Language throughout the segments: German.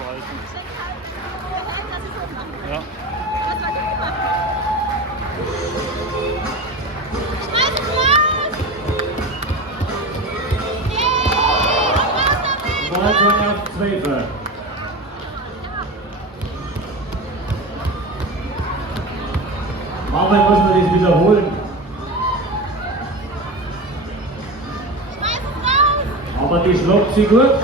verhalten. Ja. Schmeiß es raus! Yay! Und raus damit! Auf 12. Marvin, muss man das wiederholen. Schmeiß es raus! Aber die schluckt sie gut.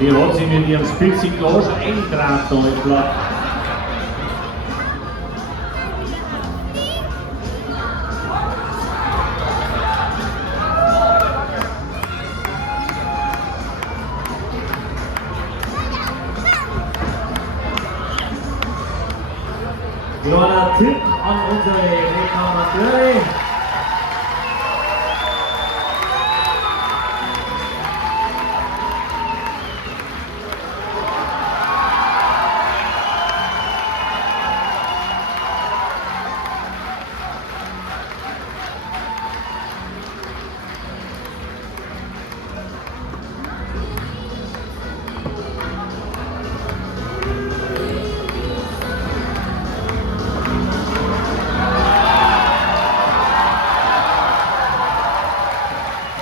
Die hat sie mit ihrem spitzigen Glas eingetragen da im Blatt. Kleiner Tipp an unsere Rekamateure.